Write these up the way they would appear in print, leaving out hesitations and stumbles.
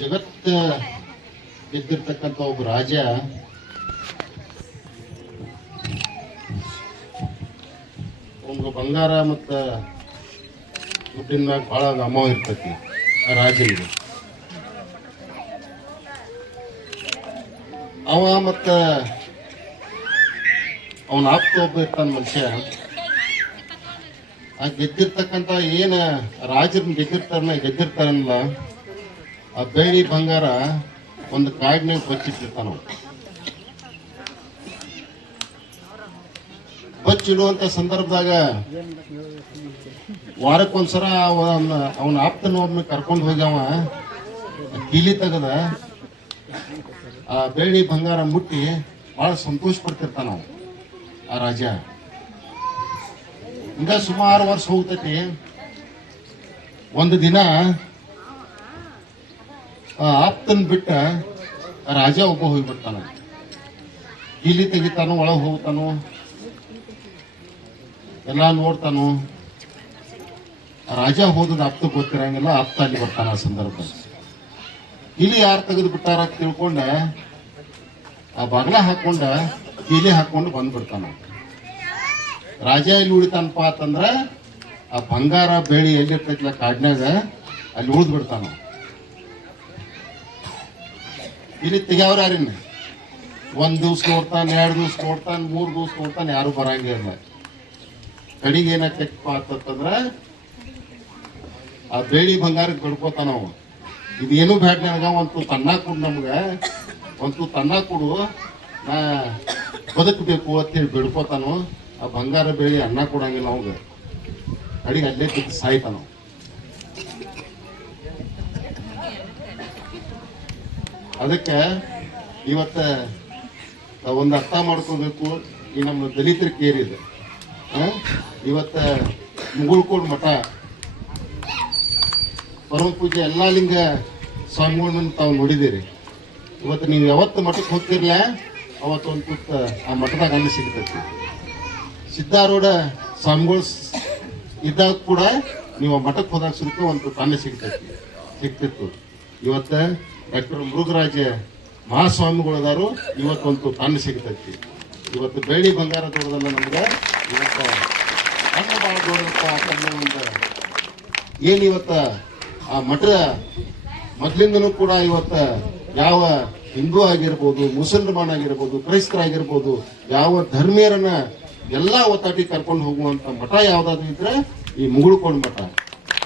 ಜಗತ್ತ ಗೆದ್ದಿರ್ತಕ್ಕಂಥ ಒಬ್ಬ ರಾಜ ಒಂದು ಬಂಗಾರ ಮತ್ತು ದುಡ್ಡಿನ ಮ್ಯಾಗ ಭಾಳ ಅಮೋಹ ಇರ್ತೈತಿ ಆ ರಾಜನಿಗೆ. ಅವ ಮತ್ತು ಅವನ ಆಪ್ತ ಒಬ್ಬ ಇರ್ತಾನ ಮನುಷ್ಯ. ಆ ಗೆದ್ದಿರ್ತಕ್ಕಂಥ ಏನು ರಾಜರನ್ನ ಗೆದ್ದಿರ್ತಾರಲ್ಲ ಆ ಬೆಳ್ಳಿ ಬಂಗಾರ ಒಂದು ಕಾಡಿನಾಗ ಬಚ್ಚಿಟ್ಟಿರ್ತಾನ. ಬಚ್ಚಿಡುವಂಥ ಸಂದರ್ಭದಾಗ ವಾರಕ್ಕೊಂದ್ಸರ ಅವನ ಆಪ್ತನ ಒಬ್ಬನ ಕರ್ಕೊಂಡು ಹೋಗ್ಯಾವ ಕೀಲಿ ತೆಗದ ಆ ಬೆಳ್ಳಿ ಬಂಗಾರ ಮುಟ್ಟಿ ಭಾಳ ಸಂತೋಷ ಪಡ್ತಿರ್ತಾನ ಆ ರಾಜ. ಹಿಂಗ ಸುಮಾರು ವರ್ಷ ಹೋಗ್ತೈತಿ. ಒಂದು ದಿನ ಆಪ್ತನ್ ಬಿಟ್ಟ ರಾಜ ಒಬ್ಬ ಹೋಗ್ಬಿಡ್ತಾನ. ಕೀಲಿ ತೆಗಿತಾನು, ಒಳಗೆ ಹೋಗ್ತಾನು, ಎಲ್ಲ ನೋಡ್ತಾನು. ರಾಜ ಹೋದದ ಆಪ್ತ ಗೊತ್ತಿರಂಗಿಲ್ಲ. ಆಪ್ತ ಅಲ್ಲಿ ಬರ್ತಾನ. ಆ ಸಂದರ್ಭದಲ್ಲಿ ಕೀಲಿ ಯಾರು ತೆಗೆದು ಬಿಟ್ಟಾರ ತಿಳ್ಕೊಂಡ ಆ ಬಾಗ್ಲ ಹಾಕೊಂಡ ಕೀಲಿ ಹಾಕೊಂಡು ಬಂದ್ಬಿಡ್ತಾನ. ರಾಜ ಎಲ್ಲಿ ಉಳಿತಾನಪ್ಪ ಅಂತಂದ್ರ ಆ ಬಂಗಾರ ಬೆಳ್ಳಿ ಎಲ್ಲಿರ್ತೈತಿಲ್ಲ ಕಾಡ್ನಾಗ ಅಲ್ಲಿ ಉಳಿದ್ ಬಿಡ್ತಾನ. ಇಲ್ಲಿ ತೆಗ್ಯಾವ್ರ ಯಾರಿನ್ನ 1 ದಿವ್ಸ ನೋಡ್ತಾನೆ, 2 ದಿವ್ಸ ನೋಡ್ತಾನೆ, 3 ದಿವ್ಸ ನೋಡ್ತಾನೆ, ಯಾರು ಬರಂಗಿಲ್ಲ. ಕಡಿಗೆ ಏನಾಗ್ತೈತಪ್ಪ ಅಂತಂದ್ರ ಆ ಬೆಳ್ಳಿ ಬಂಗಾರಕ್ಕೆ ಬಿಡ್ಕೋತಾನ ಅವ. ಇದೇನು ಬ್ಯಾಡ ನನಗ, ಒಂದು ತನ್ನ ಕೊಡು, ನಮ್ಗೆ ಒಂದು ತನ್ನ ಕೊಡು, ನಾ ಬದುಕಬೇಕು ಅಂತೇಳಿ ಬಿಡ್ಕೋತಾನು. ಆ ಬಂಗಾರ ಬೆಳ್ಳಿ ಅನ್ನ ಕೊಡಂಗಿಲ್ಲ ಅವಾಗ. ಕಡಿಗೆ ಅಲ್ಲೇ ತಿದ್ದು ಸಾಯ್ತಾನ. ಅದಕ್ಕೆ ಇವತ್ತ ಒಂದು ಅರ್ಥ ಮಾಡ್ಕೋಬೇಕು. ಈ ನಮ್ಮ ದಲಿತರ ಕೇರಿದೆ ಇವತ್ತ ಮುಗುಳ್ಕೋಡ್ ಮಠ ಪರಮ ಪೂಜೆ ಎಲ್ಲಾ ಲಿಂಗ ಸ್ವಾಮಿಗಳನ್ನ ತಾವು ನೋಡಿದಿರಿ. ಇವತ್ತು ನೀವು ಯಾವತ್ತು ಮಠಕ್ಕೆ ಹೋಗ್ತಿರ್ಲ ಅವತ್ತು ಒಂದು ತುತ್ತ ಆ ಮಠದಾಗ ಅನ್ನ ಸಿಗ್ತೈತಿ. ಸಿದ್ಧಾರೂಢ ಸ್ವಾಮಿಗಳು ಇದ್ದಾಗ ಕೂಡ ನೀವು ಮಠಕ್ಕೆ ಹೋದಾಗ ಸುತ್ತ ಒಂದು ಅನ್ನ ಸಿಗ್ತಿತ್ತು. ಇವತ್ತು ಡಾಕ್ಟರ್ ಮೃಗರಾಜ ಮಹಾಸ್ವಾಮಿಗಳದಾರು ಇವತ್ತೊಂದು ಅನ್ನ ಸಿಗ್ತೈತಿ. ಇವತ್ತು ಬೆಳ್ಳಿ ಬಂಗಾರ ದೊಡ್ಡದಲ್ಲ ನಮ್ಗೆ. ಇವತ್ತು ಅನ್ನ ಭಾಳ ದೊಡ್ಡದಪ್ಪ. ಏನು ಇವತ್ತ ಆ ಮಠ ಮೊದಲಿಂದನೂ ಕೂಡ ಇವತ್ತ ಯಾವ ಹಿಂದೂ ಆಗಿರ್ಬೋದು, ಮುಸಲ್ಮಾನ್ ಆಗಿರ್ಬೋದು, ಕ್ರೈಸ್ತರಾಗಿರ್ಬೋದು, ಯಾವ ಧರ್ಮೀಯರನ್ನ ಎಲ್ಲ ಒತ್ತಾಟಿ ಕರ್ಕೊಂಡು ಹೋಗುವಂತ ಮಠ ಯಾವ್ದಾದ್ರು ಇದ್ರೆ ಈ ಮುಗುಳ್ಕೋಡ್ ಮಠ.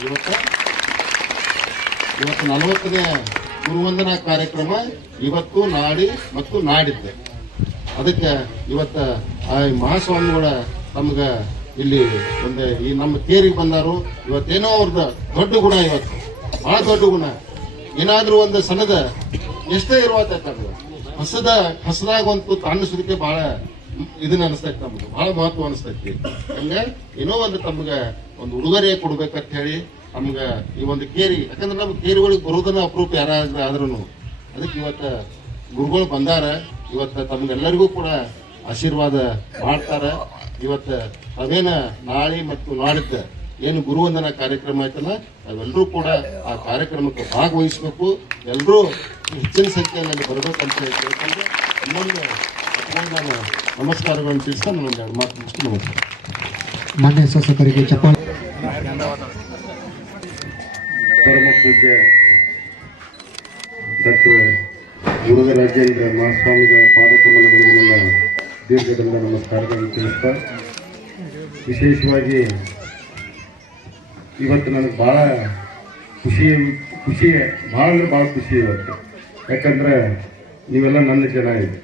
ಇವತ್ತು 40ನೇ ಗುರುವಂದನಾ ಕಾರ್ಯಕ್ರಮ ಇವತ್ತು, ನಾಡಿ ಮತ್ತು ನಾಡಿದ್ದೆ. ಅದಕ್ಕೆ ಇವತ್ತ ಆ ಮಹಾಸ್ವಾಮಿಗಳ ತಮ್ಗ ಇಲ್ಲಿ ಒಂದು ಈ ನಮ್ಮ ಕೇರಿಗೆ ಬಂದಾರು. ಇವತ್ತೇನೋ ಅವ್ರದ್ದು ದೊಡ್ಡ ಗುಣ, ಇವತ್ತು ಬಹಳ ದೊಡ್ಡ ಗುಣ. ಏನಾದ್ರೂ ಒಂದು ಸಣ್ಣದ ಎಷ್ಟೇ ಇರುವತ್ತ ಹೊಸದಾಗ ಒಂದು ಅನ್ನಿಸೋದಕ್ಕೆ ಬಹಳ ಇದನ್ನ ಅನಿಸ್ತೈತಿ. ನಮ್ಗೆ ಬಹಳ ಮಹತ್ವ ಅನಿಸ್ತೈತಿ. ಹಂಗ ಏನೋ ಒಂದು ತಮ್ಗೆ ಒಂದು ಉಡುಗೊರೆ ಕೊಡ್ಬೇಕಂತ ಹೇಳಿ ನಮ್ಗೆ ಈ ಒಂದು ಕೇರಿ, ಯಾಕಂದ್ರೆ ನಮ್ಮ ಕೇರಿಗಳಿಗೆ ಬರೋದನ್ನ ಅಪರೂಪ ಯಾರಾದ್ರೆ ಆದ್ರೂ. ಅದಕ್ಕೆ ಇವತ್ತ ಗುರುಗಳು ಬಂದಾರ. ಇವತ್ತು ತಮ್ಗೆಲ್ಲರಿಗೂ ಕೂಡ ಆಶೀರ್ವಾದ ಮಾಡ್ತಾರ. ಇವತ್ತು ಅವೇನ ನಾಳೆ ಮತ್ತು ನಾಡಿದ್ದ ಏನು ಗುರುವಂದನಾ ಕಾರ್ಯಕ್ರಮ ಆಯ್ತಲ್ಲ, ನಾವೆಲ್ಲರೂ ಕೂಡ ಆ ಕಾರ್ಯಕ್ರಮಕ್ಕೆ ಭಾಗವಹಿಸಬೇಕು. ಎಲ್ಲರೂ ಹೆಚ್ಚಿನ ಸಂಖ್ಯೆಯಲ್ಲಿ ಬರಬೇಕಂತ ಹೇಳ್ಕೊಂಡು ಇನ್ನೊಂದು ನಾನು ನಮಸ್ಕಾರಗಳನ್ನು ತಿಳಿಸ್ತಾ ನಾನು ಮಾತು ಮುಗಿಸ್ತು. ನಮಸ್ಕಾರ. ಮಾನ್ಯ ಶಾಸಕರಿಗೆ ಚಪ್ಪಾಳೆ. ಪರಮ ಪೂಜ್ಯ ಡಾಕ್ಟರ್ ಗುರುರಾಜೇಂದ್ರ ಮಹಾಸ್ವಾಮಿಗಳ ಪಾದಕಮಲಗಳಿಗೆ ನನ್ನ ದೀರ್ಘದಿಂದ ನಮಸ್ಕಾರಗಳನ್ನು ತಿಳಿಸ್ತಾ, ವಿಶೇಷವಾಗಿ ಇವತ್ತು ನನಗೆ ಭಾಳ ಖುಷಿ ಭಾಳ ಅಂದ್ರೆ ಭಾಳ ಖುಷಿ ಇವತ್ತು. ಯಾಕಂದ್ರೆ ನೀವೆಲ್ಲ ನನ್ನ ಜನ ಇದೆ.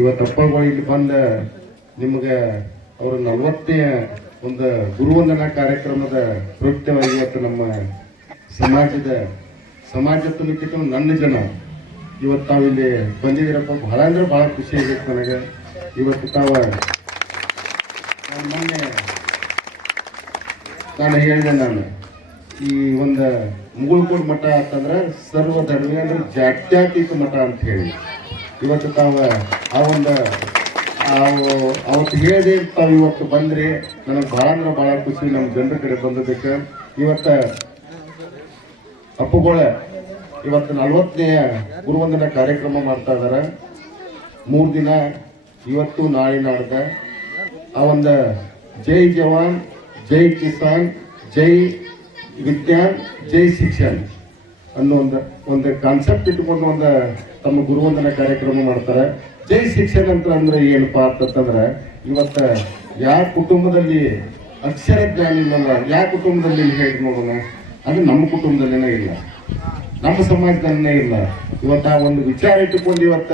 ಇವತ್ತು ಅಪ್ಪಗಳು ಇಲ್ಲಿ ಬಂದ ನಿಮಗೆ ಅವರ 40ನೇ ಒಂದು ಗುರುವಂದನಾ ಕಾರ್ಯಕ್ರಮದ ಪ್ರಯುಕ್ತವಾಗಿ ಇವತ್ತು ನಮ್ಮ ಸಮಾಜ ತುಮಕಿಟ್ಟು ನನ್ನ ಜನ ಇವತ್ತು ತಾವಿಲ್ಲಿ ಬಂದಿದ್ದೀರಪ್ಪ. ಭಾಳ ಅಂದ್ರೆ ಭಾಳ ಖುಷಿ ಆಗೈತೆ ನನಗೆ. ಇವತ್ತು ಮೊನ್ನೆ ನಾನು ಹೇಳಿದೆ, ನಾನು ಈ ಒಂದು ಮುಗುಳ್ಕೋಡ್ ಮಠ ಅಂತಂದ್ರೆ ಸರ್ವಧರ್ಮೀಯ ಅಂದ್ರೆ ಜಾತ್ಯತೀತ ಮಠ ಅಂತ ಹೇಳಿ ಇವತ್ತು ಅವತ್ತು ಹೇಳಿದೆ. ತಾವು ಇವತ್ತು ಬಂದ್ರಿ, ನನಗೆ ಭಾಳ ಅಂದ್ರೆ ಭಾಳ ಖುಷಿ. ನಮ್ಮ ಜನರ ಕಡೆ ಬಂದದಕ್ಕೆ ಇವತ್ತು ಅಪ್ಪುಗಳ ಇವತ್ತು 40ನೇ ಗುರುವಂದನಾ ಕಾರ್ಯಕ್ರಮ ಮಾಡ್ತಾ ಇದ್ದಾರೆ. 3 ದಿನ ಇವತ್ತು ನಾಳೆ ನಾಡ್ದ ಆ ಒಂದು ಜೈ ಜವಾನ್ ಜೈ ಕಿಸಾನ್ ಜೈ ವಿಜ್ಞಾನ್ ಜೈ ಶಿಕ್ಷಣ ಅನ್ನೋ ಒಂದು ಕಾನ್ಸೆಪ್ಟ್ ಇಟ್ಕೊಂಡು ಒಂದು ತಮ್ಮ ಗುರುವಂದನಾ ಕಾರ್ಯಕ್ರಮ ಮಾಡ್ತಾರೆ. ಜೈ ಶಿಕ್ಷಣ ಅಂದ್ರೆ ಏನಪ್ಪಾ ಅಂತಂದ್ರೆ ಇವತ್ತ ಯಾವ ಕುಟುಂಬದಲ್ಲಿ ಅಕ್ಷರ ಜ್ಞಾನ ಇಲ್ಲಲ್ಲ, ಯಾವ ಕುಟುಂಬದಲ್ಲಿ ಹೇಳಿ ನೋಡೋಣ, ಅದು ನಮ್ಮ ಕುಟುಂಬದಲ್ಲೇನೇ ಇಲ್ಲ, ನಮ್ಮ ಸಮಾಜದಲ್ಲೇ ಇಲ್ಲ. ಇವತ್ತ ಆ ಒಂದು ವಿಚಾರ ಇಟ್ಟುಕೊಂಡು ಇವತ್ತ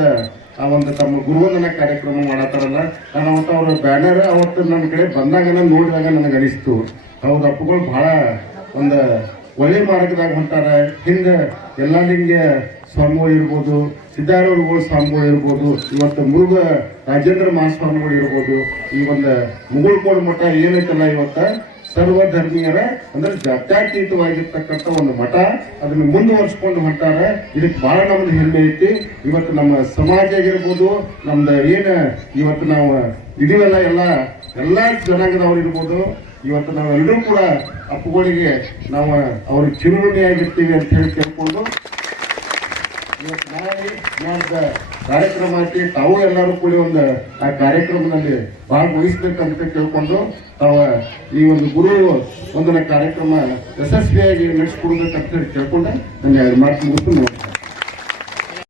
ಆ ಒಂದು ತಮ್ಮ ಗುರುವಂದನಾ ಕಾರ್ಯಕ್ರಮ ಮಾಡತ್ತಾರಲ್ಲ, ನಾನು ಅವತ್ತು ಅವ್ರ ಬ್ಯಾನರ್ ಅವತ್ತು ನನ್ನ ಕಡೆ ಬಂದಾಗ ನೋಡಿದಾಗ ನನಗೆ ಅನಿಸ್ತು, ಅವ್ರ ಅಪ್ಪಗಳು ಬಹಳ ಒಂದು ಒಳ್ಳೆ ಮಾರ್ಗದಾಗ ಹೊಂಟಾರ. ಹಿಂದೆ ಯಲ್ಲಾಲಿಂಗ ಸ್ವಾಮಿಗಳು ಇರ್ಬೋದು, ಸಿದ್ದಾರೂಢಗಳು ಸ್ವಾಮಿಗಳು ಇರ್ಬೋದು, ಇವತ್ತು ಮುರುಘ ರಾಜೇಂದ್ರ ಮಹಾಸ್ವಾಮಿಗಳು ಇರ್ಬೋದು, ಈ ಒಂದು ಮುಗುಳ್ಕೋಡು ಮಠ ಏನೈತಲ್ಲ ಇವತ್ತ ಸರ್ವಧರ್ಮೀಯರ ಅಂದ್ರೆ ಜಾತ್ಯತೀತವಾಗಿರ್ತಕ್ಕಂಥ ಒಂದು ಮಠ, ಅದನ್ನು ಮುಂದುವರ್ಸ್ಕೊಂಡು ಹೊಂಟಾರ. ಇದಕ್ಕೆ ಬಹಳ ನಮ್ದು ಹೆಮ್ಮೆ ಐತಿ. ಇವತ್ತು ನಮ್ಮ ಸಮಾಜ ಆಗಿರ್ಬೋದು, ನಮ್ದು ಏನು ಇವತ್ತು ನಾವು ಇದೀವಲ್ಲ ಎಲ್ಲ ಜನಾಂಗದವ್ರು ಇರ್ಬೋದು, ಇವತ್ತು ನಾವೆಲ್ಲರೂ ಕೂಡ ಅಪ್ಪುಗಳಿಗೆ ನಾವು ಅವ್ರಿಗೆ ಚಿರುಣಿಯಾಗಿರ್ತೀವಿ ಅಂತ ಹೇಳಿ ಕೇಳ್ಕೊಂಡು ಇವತ್ತು ನಾಳೆ ಮಾಡಿದ ಕಾರ್ಯಕ್ರಮ ಐತಿ. ತಾವು ಎಲ್ಲರೂ ಕೂಡ ಒಂದು ಆ ಕಾರ್ಯಕ್ರಮದಲ್ಲಿ ಭಾಗವಹಿಸ್ಬೇಕಂತ ಕೇಳ್ಕೊಂಡು ತಾವು ಈ ಒಂದು ಗುರು ವಂದನಾ ಕಾರ್ಯಕ್ರಮ ಯಶಸ್ವಿಯಾಗಿ ನಡೆಸ್ಕೊಡ್ಬೇಕಂತ ಹೇಳಿ ಕೇಳ್ಕೊಂಡು ನನ್ನ ಮಾತು ಮುಗಿಸ್ತು.